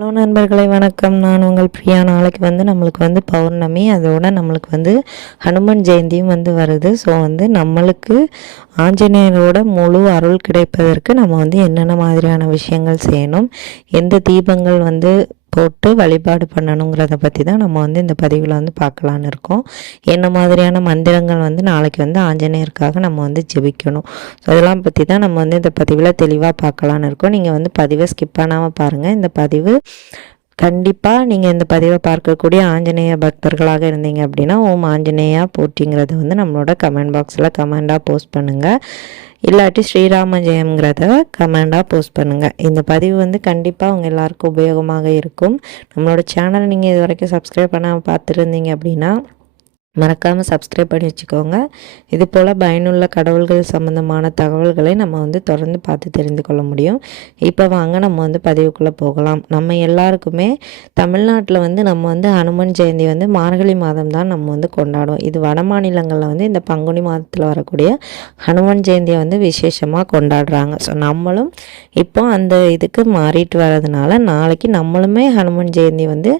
Hello நண்பர்களே, வணக்கம். நான் உங்கள் பிரியா. நாளைக்கு நம்மளுக்கு பௌர்ணமி, அதோட நம்மளுக்கு ஹனுமன் ஜெயந்தியும் வருது. ஸோ நம்மளுக்கு ஆஞ்சநேயரோட முழு அருள் கிடைப்பதற்கு நம்ம என்னென்ன மாதிரியான விஷயங்கள் செய்யணும், எந்த தீபங்கள் போட்டு வழிபாடு பண்ணணுங்கிறத பற்றி தான் நம்ம இந்த பதிவில் பார்க்கலான்னு இருக்கோம். என்ன மாதிரியான மந்திரங்கள் நாளைக்கு ஆஞ்சநேயருக்காக நம்ம ஜெபிக்கணும். ஸோ அதெல்லாம் பற்றி தான் நம்ம இந்த பதிவில் தெளிவாக பார்க்கலான்னு இருக்கோம். நீங்கள் பதிவை ஸ்கிப் பண்ணாமல் பாருங்கள். இந்த பதிவு கண்டிப்பாக நீங்கள் இந்த பதிவை பார்க்கக்கூடிய ஆஞ்சநேய பக்தர்களாக இருந்தீங்க அப்படின்னா ஓம் ஆஞ்சநேயா போற்றிங்கிறத நம்மளோட கமெண்ட் பாக்ஸில் கமெண்டாக போஸ்ட் பண்ணுங்கள். இல்லாட்டி ஸ்ரீராம ஜெயம்ங்கிறத கமெண்டாக போஸ்ட் பண்ணுங்கள். இந்த பதிவு கண்டிப்பாக அவங்க எல்லாருக்கும் உபயோகமாக இருக்கும். நம்மளோட சேனல் நீங்கள் இது வரைக்கும் சப்ஸ்கிரைப் பண்ணாமல் பார்த்துருந்தீங்க அப்படின்னா மறக்காமல் சப்ஸ்கிரைப் பண்ணி வச்சுக்கோங்க. இது போல் பயனுள்ள கடவுள்கள் சம்மந்தமான தகவல்களை நம்ம தொடர்ந்து பார்த்து தெரிந்து கொள்ள முடியும். இப்போ வாங்க நம்ம பதிவுக்குள்ளே போகலாம். நம்ம எல்லாருக்குமே தமிழ்நாட்டில் நம்ம ஹனுமன் ஜெயந்தி மார்கழி மாதம் தான் நம்ம கொண்டாடுவோம். இது வட மாநிலங்களில் இந்த பங்குனி மாதத்தில் வரக்கூடிய ஹனுமன் ஜெயந்தியை விசேஷமாக கொண்டாடுறாங்க. ஸோ நம்மளும் இப்போ அந்த இதுக்கு மாறிட்டு வர்றதுனால நாளைக்கு நம்மளுமே ஹனுமன் ஜெயந்தி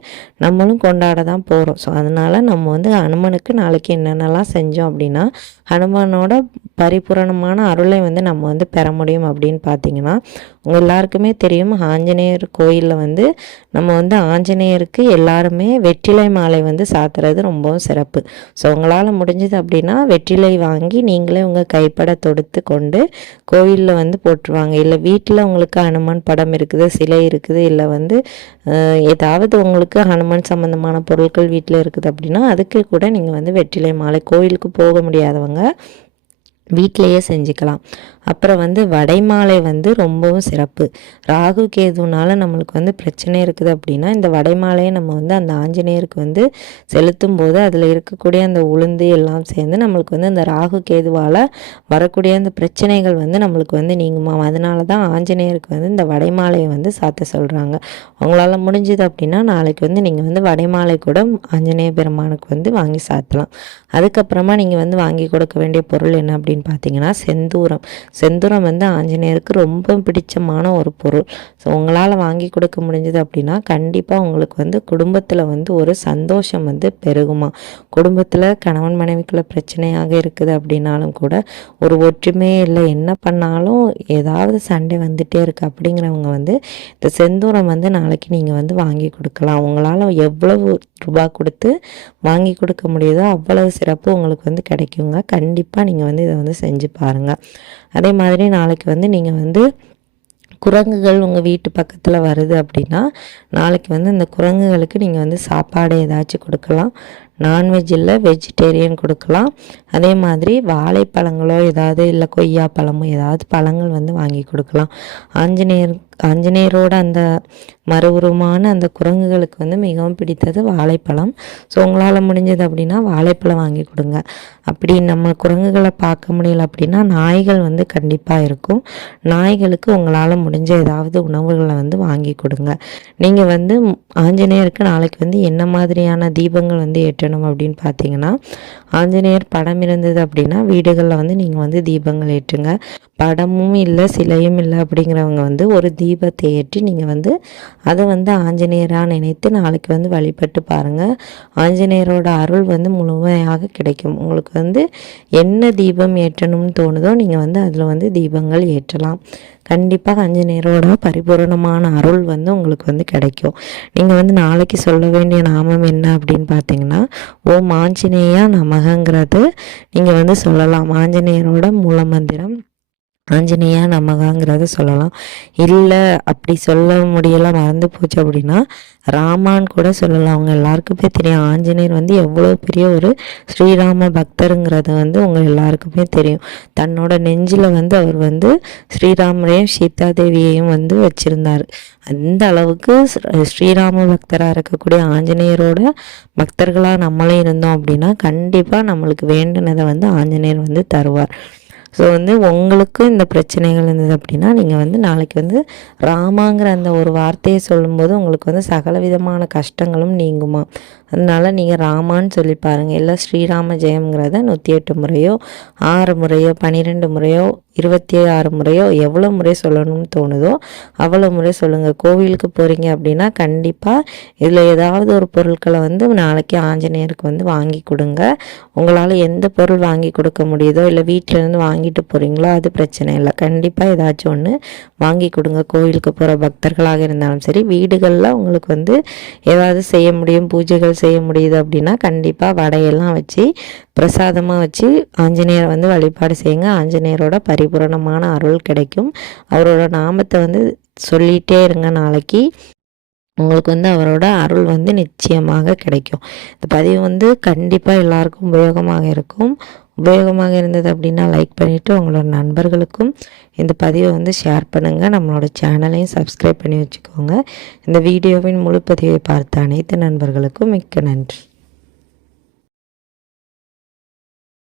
நம்மளும் கொண்டாட தான் போகிறோம். ஸோ அதனால் நம்ம ஹனுமனுக்கு நாளைக்கு என்னென்னலாம் செஞ்சோம் அப்படின்னா ஹனுமானோட பரிபூரணமான அருளை நம்ம பெற முடியும் அப்படின்னு பார்த்தீங்கன்னா, உங்கள் எல்லாருக்குமே தெரியும், ஆஞ்சநேயர் கோயிலில் நம்ம ஆஞ்சநேயருக்கு எல்லாருமே வெற்றிலை மாலை சாத்துறது ரொம்பவும் சிறப்பு. ஸோ உங்களால் முடிஞ்சது அப்படின்னா வெற்றிலை வாங்கி நீங்களே உங்கள் கைப்பட தொடுத்து கொண்டு கோயிலில் போட்டுருவாங்க. இல்லை வீட்டில் உங்களுக்கு ஹனுமான் படம் இருக்குது, சிலை இருக்குது, இல்லை ஏதாவது உங்களுக்கு ஹனுமான் சம்மந்தமான பொருட்கள் வீட்டில் இருக்குது அப்படின்னா அதுக்கு கூட நீங்கள் வெற்றிலை மாலை, கோயிலுக்கு போக முடியாதவங்க வீட்டிலையே செஞ்சுக்கலாம். அப்புறம் வடைமாலை ரொம்பவும் சிறப்பு. ராகு கேதுனால நம்மளுக்கு பிரச்சனை இருக்குது அப்படின்னா இந்த வடைமாலையை நம்ம அந்த ஆஞ்சநேயருக்கு செலுத்தும் போது அதில் இருக்கக்கூடிய அந்த உளுந்து எல்லாம் சேர்ந்து நம்மளுக்கு அந்த ராகு கேதுவால் வரக்கூடிய அந்த பிரச்சனைகள் நம்மளுக்கு நீங்குமா. அதனால தான் ஆஞ்சநேயருக்கு இந்த வடைமாலையை சாத்த சொல்கிறாங்க. உங்களால் முடிஞ்சது அப்படின்னா நாளைக்கு நீங்கள் வடைமாலை கூட ஆஞ்சநேய பெருமானுக்கு வாங்கி சாத்தலாம். அதுக்கப்புறமா நீங்கள் வாங்கி கொடுக்க வேண்டிய பொருள் என்ன அப்படின்னு பார்த்தீங்கன்னா செந்தூரம். செந்தூரம் ஆஞ்சநேயருக்கு ரொம்ப பிடிச்சமான ஒரு பொருள். ஸோ உங்களால் வாங்கி கொடுக்க முடிஞ்சது அப்படின்னா கண்டிப்பாக உங்களுக்கு குடும்பத்தில் ஒரு சந்தோஷம் பெருகுமா. குடும்பத்தில் கணவன் மனைவிக்குள்ள பிரச்சனையாக இருக்குது அப்படின்னாலும் கூட ஒரு ஒற்றுமையே இல்லை, என்ன பண்ணாலும் ஏதாவது சண்டை வந்துட்டே இருக்குது அப்படிங்கிறவங்க இந்த செந்தூரம் நாளைக்கு நீங்கள் வாங்கி கொடுக்கலாம். உங்களால் எவ்வளவு ரூபா கொடுத்து வாங்கி கொடுக்க முடியுதோ அவ்வளவு சிறப்பு உங்களுக்கு கிடைக்குங்க. கண்டிப்பாக நீங்கள் இதை செஞ்சு பாருங்கள். அதே மாதிரி நாளைக்கு நீங்கள் குரங்குகள் உங்கள் வீட்டு பக்கத்தில் வருது அப்படின்னா நாளைக்கு இந்த குரங்குகளுக்கு நீங்கள் சாப்பாடு ஏதாச்சும் கொடுக்கலாம். நான்வெஜ் இல்லை வெஜிடேரியன் கொடுக்கலாம். அதே மாதிரி வாழைப்பழங்களோ ஏதாவது இல்லை கொய்யா பழமோ ஏதாவது பழங்கள் வாங்கி கொடுக்கலாம். ஆஞ்சநேயரோட அந்த மறுவுருவமான அந்த குரங்குகளுக்கு மிகவும் பிடித்தது வாழைப்பழம். ஸோ உங்களால் முடிஞ்சது அப்படின்னா வாழைப்பழம் வாங்கி கொடுங்க. அப்படி நம்ம குரங்குகளை பார்க்க முடியல அப்படின்னா நாய்கள் கண்டிப்பாக இருக்கும். நாய்களுக்கு உங்களால் முடிஞ்ச ஏதாவது உணவுகளை வாங்கி கொடுங்க. நீங்கள் ஆஞ்சநேயருக்கு நாளைக்கு என்ன மாதிரியான தீபங்கள் ஏற்றணும் அப்படின்னு பார்த்தீங்கன்னா, ஆஞ்சநேயர் படம் இருந்தது அப்படின்னா வீடுகளில் நீங்கள் தீபங்கள் ஏற்றுங்க. படமும் இல்லை சிலையும் இல்லை அப்படிங்கிறவங்க ஒரு தீபத்தை ஏற்றி நீங்கள் அதை ஆஞ்சநேயராக நினைத்து நாளைக்கு வழிபட்டு பாருங்கள். ஆஞ்சநேயரோட அருள் முழுமையாக கிடைக்கும். உங்களுக்கு என்ன தீபம் ஏற்றணும்னு தோணுதோ நீங்கள் அதில் தீபங்கள் ஏற்றலாம். கண்டிப்பாக ஆஞ்சநேயரோட பரிபூரணமான அருள் உங்களுக்கு கிடைக்கும். நீங்கள் நாளைக்கு சொல்ல வேண்டிய நாமம் என்ன அப்படின்னு பார்த்தீங்கன்னா ஓம் ஆஞ்சநேயா நமகங்கிறது நீங்கள் சொல்லலாம். ஆஞ்சநேயரோட மூல மந்திரம் ஆஞ்சநேயா நமகாங்கிறத சொல்லலாம். இல்லை அப்படி சொல்ல முடியல மறந்து போச்சு அப்படின்னா ராமான்னு கூட சொல்லலாம். அவங்க எல்லாருக்குமே தெரியும் ஆஞ்சநேயர் எவ்வளோ பெரிய ஒரு ஸ்ரீராம பக்தருங்கிறது உங்கள் எல்லாருக்குமே தெரியும். தன்னோட நெஞ்சில் அவர் ஸ்ரீராமரையும் சீதாதேவியையும் வச்சுருந்தார். அந்த அளவுக்கு ஸ்ரீராம பக்தராக இருக்கக்கூடிய ஆஞ்சநேயரோட பக்தர்களாக நம்மளே இருந்தோம் அப்படின்னா கண்டிப்பாக நம்மளுக்கு வேண்டினதை ஆஞ்சநேயர் தருவார். ஸோ உங்களுக்கு இந்த பிரச்சனைகள் இருந்தது அப்படின்னா நீங்கள் நாளைக்கு ராமாங்கிற அந்த ஒரு வார்த்தையை சொல்லும்போது உங்களுக்கு சகல விதமான கஷ்டங்களும் நீங்குமா. அதனால் நீங்கள் ராமான்னு சொல்லி பாருங்கள். இல்லை ஸ்ரீராம ஜெயம்ங்கிறத 108 முறையோ 6 முறையோ 12 முறையோ 26 முறையோ எவ்வளோ முறை சொல்லணும்னு தோணுதோ அவ்வளோ முறை சொல்லுங்கள். கோவிலுக்கு போகிறீங்க அப்படின்னா கண்டிப்பாக இதில் ஏதாவது ஒரு பொருட்களை வந்து நாளைக்கு ஆஞ்சநேயருக்கு வந்து வாங்கி கொடுங்க. உங்களால் எந்த பொருள் வாங்கி கொடுக்க முடியுதோ இல்லை வீட்டிலேருந்து வாங்கிட்டு போகிறீங்களோ அது பிரச்சனை இல்லை. கண்டிப்பாக ஏதாச்சும் ஒன்று வாங்கி கொடுங்க. கோவிலுக்கு போகிற பக்தர்களாக இருந்தாலும் சரி, வீடுகளில் உங்களுக்கு வந்து ஏதாவது செய்ய முடியும், பூஜைகள் செய்ய முடியுது அப்படின்னா கண்டிப்பாக வடையெல்லாம் வச்சு பிரசாதமாக வச்சு ஆஞ்சநேயரை வந்து வழிபாடு செய்யுங்க. ஆஞ்சநேயரோட பரிபூரணமான அருள் கிடைக்கும். அவரோட நாமத்தை வந்து சொல்லிகிட்டே இருங்க. நாளைக்கு உங்களுக்கு வந்து அவரோட அருள் வந்து நிச்சயமாக கிடைக்கும். இந்த பதிவு வந்து கண்டிப்பாக எல்லாருக்கும் உபயோகமாக இருக்கும். உபயோகமாக இருந்தது அப்படின்னா லைக் பண்ணிவிட்டு உங்களோட நண்பர்களுக்கும் இந்த பதிவை வந்து ஷேர் பண்ணுங்கள். நம்மளோட சேனலையும் சப்ஸ்கிரைப் பண்ணி வச்சுக்கோங்க. இந்த வீடியோவின் முழு பதிவை பார்த்த அனைத்து நண்பர்களுக்கும் மிக்க நன்றி.